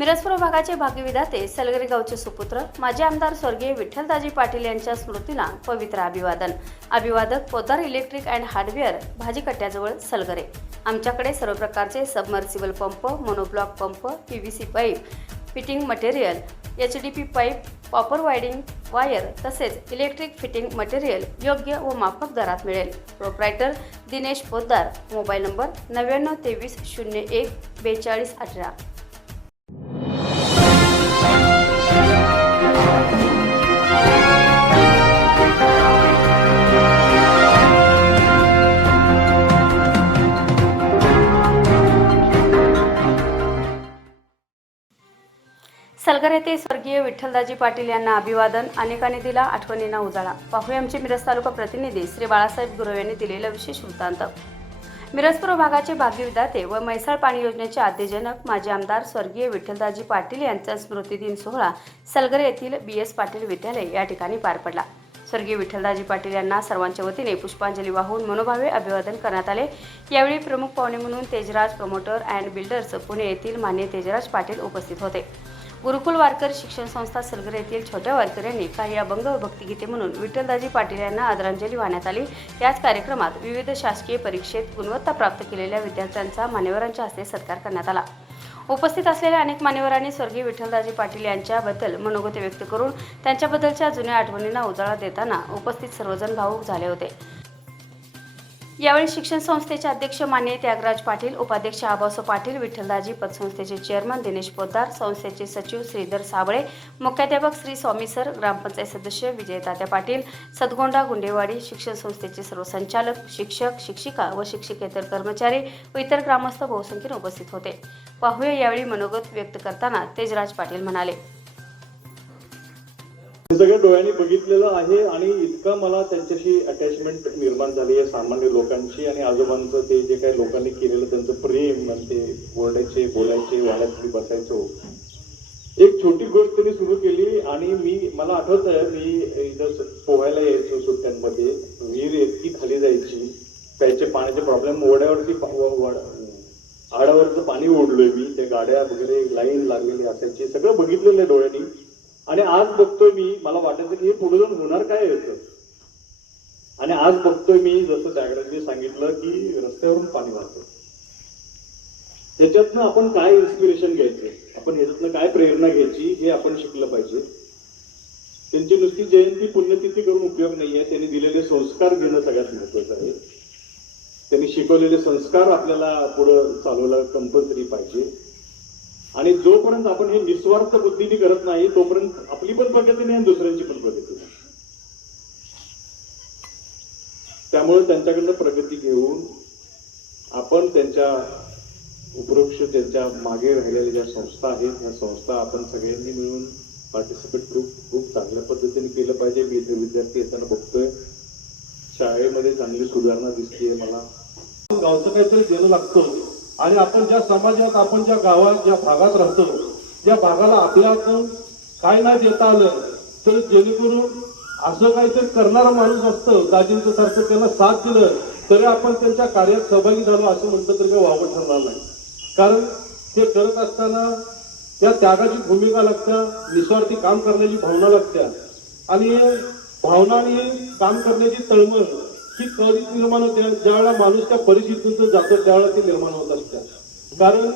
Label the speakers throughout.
Speaker 1: मिरजपूर भागाचे भाग्यविधाते सलगरे गावचे सुपुत्र माजी आमदार स्वर्गीय विठ्ठलदाजी पाटील यांच्या स्मृतीला पवित्र अभिवादन अभिवादक पोतार इलेक्ट्रिक अँड हार्डवेअर भाजीकट्ट्याजवळ सलगरे आमच्याकडे सर्व प्रकारचे submersible pump monoblock pump P V C pipe fitting material H D P pipe copper winding wire तसेच इलेक्ट्रिक फिटिंग मटेरियल योग्य व माफक दरात मिळेल proprietor Dinesh Poddar mobile number नव्याण्णव तेवीस शून्य एक बेचाळीस अठरा सलगर येथे स्वर्गीय विठ्ठलदाजी पाटील यांना अभिवादन अनेकांनी दिला आठवणींना उजाळा पाहूया आमचे मिरज तालुका प्रतिनिधी श्री बाळासाहेब गुरव यांनी दिलेला विशेष वृत्तांत मिरजपूर भागाचे भाग्यविदाते व म्हैसाळ पाणी योजनेचे आद्यजनक माजी आमदार स्वर्गीय विठ्ठलदाजी पाटील यांचा स्मृतिदिन सोहळा सलगर येथील बी एस पाटील विद्यालय या ठिकाणी पार पडला स्वर्गीय विठ्ठलदाजी पाटील यांना सर्वांच्या वतीने पुष्पांजली वाहून मनोभावे अभिवादन करण्यात आले यावेळी प्रमुख पाहुणे म्हणून Tejraj promoter and builders Pune येथील मान्य तेजराज पाटील उपस्थित होते गुरुकुल वारकर शिक्षण संस्था सलगर येथील छोट्या वारकऱ्यांनी काही अभंग व भक्तिगीते म्हणून विठ्ठलदाजी पाटील यांना आदरांजली वाहण्यात आली याच कार्यक्रमात विविध शासकीय परीक्षेत गुणवत्ता प्राप्त केलेल्या विद्यार्थ्यांचा मान्यवरांच्या हस्ते सत्कार करण्यात आला उपस्थित असलेल्या अनेक मान्यवरांनी स्वर्गीय विठ्ठलदाजी पाटील यांच्याबद्दल मनोगत व्यक्त करून त्यांच्याबद्दलच्या जुन्या आठवणींना उजाळा देताना उपस्थित सर्वजण भावूक झाले होते यावेळी शिक्षण संस्थेचे अध्यक्ष मान्य त्यागराज पाटील उपाध्यक्ष आबासो पाटील विठ्ठलदाजी पतसंस्थेचे चेअरमन दिनेश पोद्दार संस्थेचे सचिव श्रीधर साबळे मुख्याध्यापक श्री स्वामी सर ग्रामपंचायत सदस्य विजय तात्या पाटील सदगोंडा गुंडेवाडी शिक्षण संस्थेचे सर्व संचालक शिक्षक शिक्षिका व शिक्षिकेतर कर्मचारी व इतर ग्रामस्थ बहुसंख्येने उपस्थित होते पाहुया यावेळी मनोगत व्यक्त करताना तेजराज पाटील म्हणाले
Speaker 2: हे सगळं डोळ्यांनी बघितलेलं आहे आणि इतका मला त्यांच्याशी अटॅचमेंट निर्माण झाली आहे सामान्य लोकांची आणि आजोबांचं ते जे काही लोकांनी केलेलं त्यांचं प्रेम आणि ते बोलायचे बोलायचे वाड्यात बसायचो एक छोटी गोष्ट त्यांनी सुरू केली आणि मी मला आठवत आहे मी इथं पोहायला यायचो सुट्ट्यांमध्ये विहीर इतकी खाली जायची त्याचे पाण्याचे प्रॉब्लेम ओढ्यावरती आडावरचं पाणी ओढलोय मी त्या गाड्या वगैरे लाईन लागलेली असायची सगळं बघितलेलं आहे डोळ्यांनी आणि आज बघतोय मी मला वाटायचं की हे पुढे जाऊन होणार काय याचं आणि आज बघतोय मी जसं त्यागराजी सांगितलं की रस्त्यावरून पाणी वाहतं त्याच्यातनं आपण काय इन्स्पिरेशन घ्यायचं आपण ह्याच्यातनं काय प्रेरणा घ्यायची हे आपण शिकलं पाहिजे त्यांची नुसती जयंती पुण्यतिथी करून उपयोग नाही आहे त्यांनी दिलेले संस्कार घेणं सगळ्यात महत्वाचं आहे त्यांनी शिकवलेले संस्कार आपल्याला पुढं चालवला कंपल्सरी पाहिजे आणि जोपर्यंत आपण हे निस्वार्थ बुद्धीने करत नाही तोपर्यंत आपली पण प्रगती नाही आणि दुसऱ्यांची पण प्रगती नाही त्यामुळे त्यांच्याकडनं प्रगती घेऊन आपण त्यांच्या उपरोक्ष त्यांच्या मागे राहिलेल्या ज्या संस्था आहेत ह्या संस्था आपण सगळ्यांनी मिळून पार्टिसिपेट ग्रुप खूप चांगल्या पद्धतीने केलं पाहिजे मी इथे विद्यार्थी येताना बघतोय शाळेमध्ये चांगली सुधारणा दिसतीये मला गावचं काहीतरी देणं लागतो आणि आपण ज्या समाजात आपण ज्या गावात ज्या भागात राहतो ज्या भागाला आपल्याकडून काय नाही देता आलं तर जेणेकरून असं काहीतरी करणारा माणूस असतं दाजींचं सारखं त्यांना साथ दिलं तरी आपण त्यांच्या कार्यात सहभागी झालो असं म्हणतं तरी काही वावं ठरणार नाही कारण ते करत असताना त्या त्यागाची भूमिका लागत्या निस्वार्थी काम करण्याची भावना लागत्या आणि भावना आणि काम करण्याची तळमळ ही परिस्थिती निर्माण होते ज्यावेळेला माणूस त्या परिस्थितीतून जातो त्यावेळेला ती निर्माण होत असतात कारण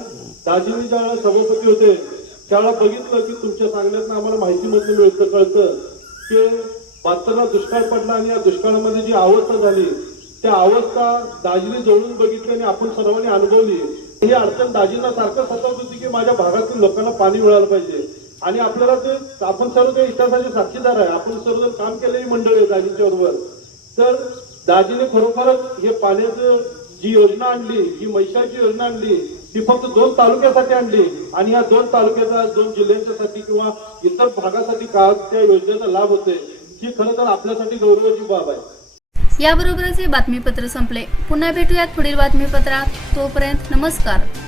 Speaker 2: दाजींनी ज्यावेळेला सभापती होते त्यावेळेला बघितलं की तुमच्या सांगण्यात आम्हाला माहितीमध्ये मिळतं कळतं की पात्राला दुष्काळ पडला आणि या दुष्काळामध्ये जी अवस्था झाली त्या अवस्था दाजीने जवळून बघितली आणि आपण सर्वांनी अनुभवली ही अडचण दाजींना सारखं सतत होती की माझ्या भागातील लोकांना पाणी मिळालं पाहिजे आणि आपल्याला ते आपण सर्व काही इतिहासाचे साक्षीदार आहे आपण सर्वजण काम केलेली मंडळी आहे दाजींच्या बरोबर तर दाजीने खरोखरच हे पाण्याचं जी योजना आणली जी मैशाची योजना आणली ती फक्त दोन तालुक्यासाठी आणली आणि या दोन तालुक्याचा दोन साठी किंवा इतर भागासाठी का त्या योजनेचा लाभ होते ही खर तर आपल्यासाठी गौरवाची बाब आहे
Speaker 1: याबरोबरच हे बातमीपत्र संपले पुन्हा भेटूयात पुढील बातमीपत्रात तोपर्यंत नमस्कार